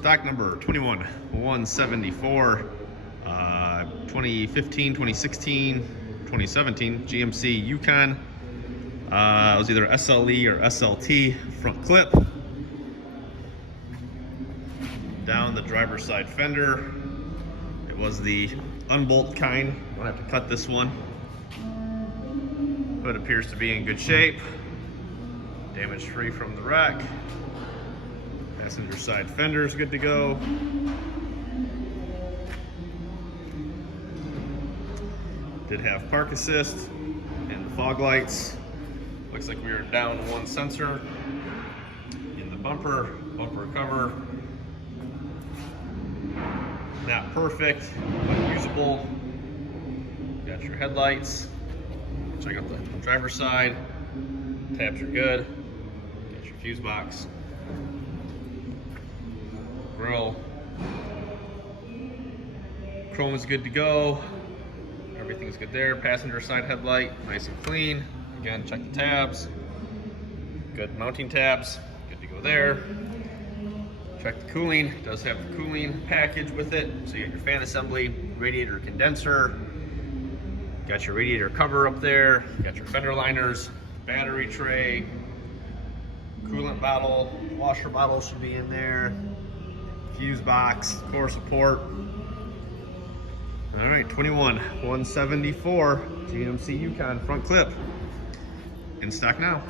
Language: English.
Stock number 21174, 2015, 2016, 2017 GMC Yukon. It was either SLE or SLT front clip. Down the driver's side fender. It was the unbolt kind. You don't have to cut this one. But it appears to be in good shape. Damage free from the wreck. Passenger side fender is good to go. Did have park assist and the fog lights. Looks like we are down one sensor in the bumper cover. Not perfect, but usable. Got your headlights. Check out the driver's side. Tabs are good. Got your fuse box. Grill. Chrome is good to go. Everything's good there. Passenger side headlight, nice and clean. Again, check the tabs. Good mounting tabs, good to go there. Check the cooling. It does have the cooling package with it. So you got your fan assembly, radiator condenser. Got your radiator cover up there. Got your fender liners, battery tray, coolant bottle, washer bottle should be in there. Fuse box, core support. All right, 21174 GMC Yukon front clip in stock now.